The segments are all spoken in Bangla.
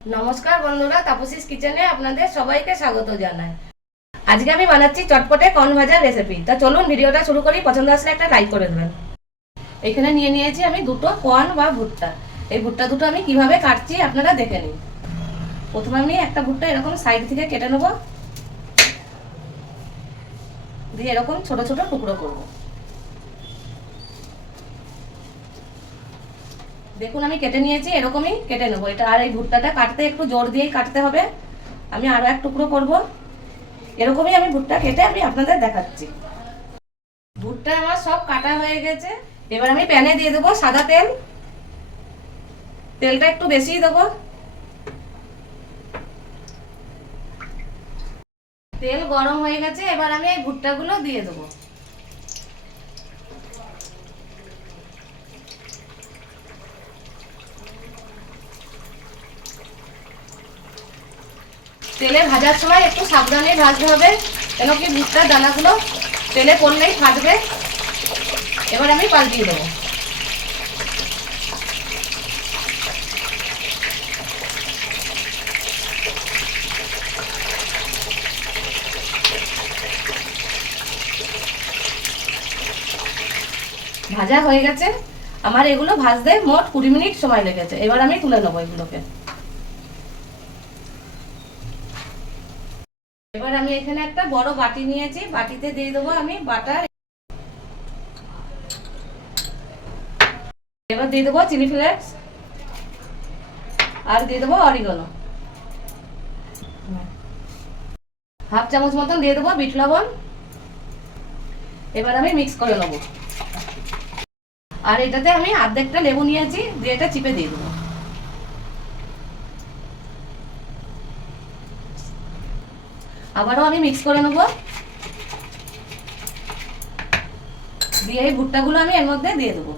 নমস্কার বন্ধুরা, তাপসিস কিচেনে আপনাদের সবাইকে স্বাগত জানাই। আজকে আমি বানাচ্ছি চটপটে কর্ন ভাজার রেসিপি তা চলুন ভিডিওটা শুরু করি, পছন্দ আসলে একটা লাইক করে দেবেন। এখানে নিয়ে নিয়েছি আমি দুটো কর্ন বা ভুট্টা। এই ভুট্টা দুটো আমি কীভাবে কাটছি আপনারা দেখে নিন। প্রথমে আমি একটা ভুট্টা এরকম সাইড থেকে কেটে নেব। দিয়ে এরকম ছোট ছোট টুকরো করব। দেখুন, আমি কেটে নিয়েছি, এরকমই কেটে নেব। এটা আর এই ভুট্টাটা কাটতে একটু জোর দিয়েই কাটতে হবে। আমি আরও এক টুকরো করব। এরকমই আমি ভুট্টা কেটে আমি আপনাদের দেখাচ্ছি। ভুট্টা আমার সব কাটা হয়ে গেছে। এবার আমি প্যানে দিয়ে দেবো সাদা তেল। তেলটা একটু বেশিই দেবো। তেল গরম হয়ে গেছে, এবার আমি এই ভুট্টাগুলো দিয়ে দেবো। তেলে ভাজার সময় একটু সাবধানে ভাজতে হবে, কেন কি ভুট্টার দানাগুলো তেলে পড়লেই ফাটবে। এবার আমি পাল্টিয়ে দেবো। ভাজা হয়ে গেছে। আমার এগুলো ভাজতে মোট কুড়ি মিনিট সময় লেগেছে। এবার আমি তুলে নেব এগুলোকে। এবার আমি এখানে একটা বড় বাটি নিয়েছি, বাটিতে দিয়ে দেবো আমি বাটার। এবার দিয়ে দেবো চিলি ফ্লেক্স, আর দিয়ে দেবো অরিগনো। হাফ চামচ মতন দিয়ে দেবো বিট লবণ। এবার আমি মিক্স করে নেব। আর এটাতে আমি অর্ধেকটা লেবু নিয়েছি, দিয়ে এটা চিপে দিয়ে দেবো। আবারও আমি মিক্স করে নেব। দিয়ে এই ভুট্টাগুলো আমি এর মধ্যে দিয়ে দেবো।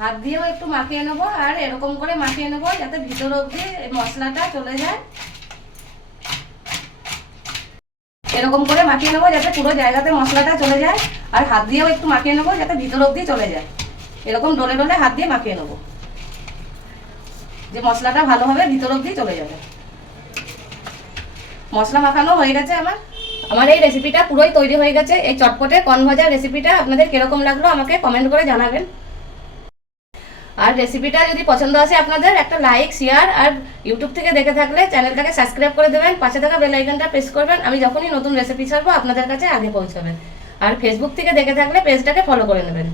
হাত দিয়েও একটু মাখিয়ে নেব আর এরকম করে মাখিয়ে নেব যাতে ভিতর এই মশলাটা চলে যায়। এরকম করে মাখিয়ে নেব যাতে পুরো জায়গাতে মশলাটা চলে যায়। আর হাত দিয়েও একটু মাখিয়ে নেব যাতে ভিতর অবধি চলে যায়। এরকম ডলে ডলে হাত দিয়ে মাখিয়ে নেব। যে মশলাটা ভালোভাবে ভিতর অবধি চলে যাবে। মশলা মাখানো হয়ে গেছে আমার। আমার এই রেসিপিটা পুরোই তৈরি হয়ে গেছে। এই চটপটে কর্ন ভাজার রেসিপিটা আপনাদের কীরকম লাগল আমাকে কমেন্ট করে জানাবেন। আর রেসিপিটা যদি পছন্দ আসে আপনাদের, একটা লাইক শেয়ার আর ইউটিউব থেকে দেখে থাকলে চ্যানেলটাকে সাবস্ক্রাইব করে দেবেন। পাশে থাকা বেল আইকনটা প্রেস করবেন। আমি যখনই নতুন রেসিপি ছাড়বো, আপনাদের কাছে আগে পৌঁছাবেন আর ফেসবুক থেকে দেখে থাকলে পেজটাকে ফলো করে নেবেন।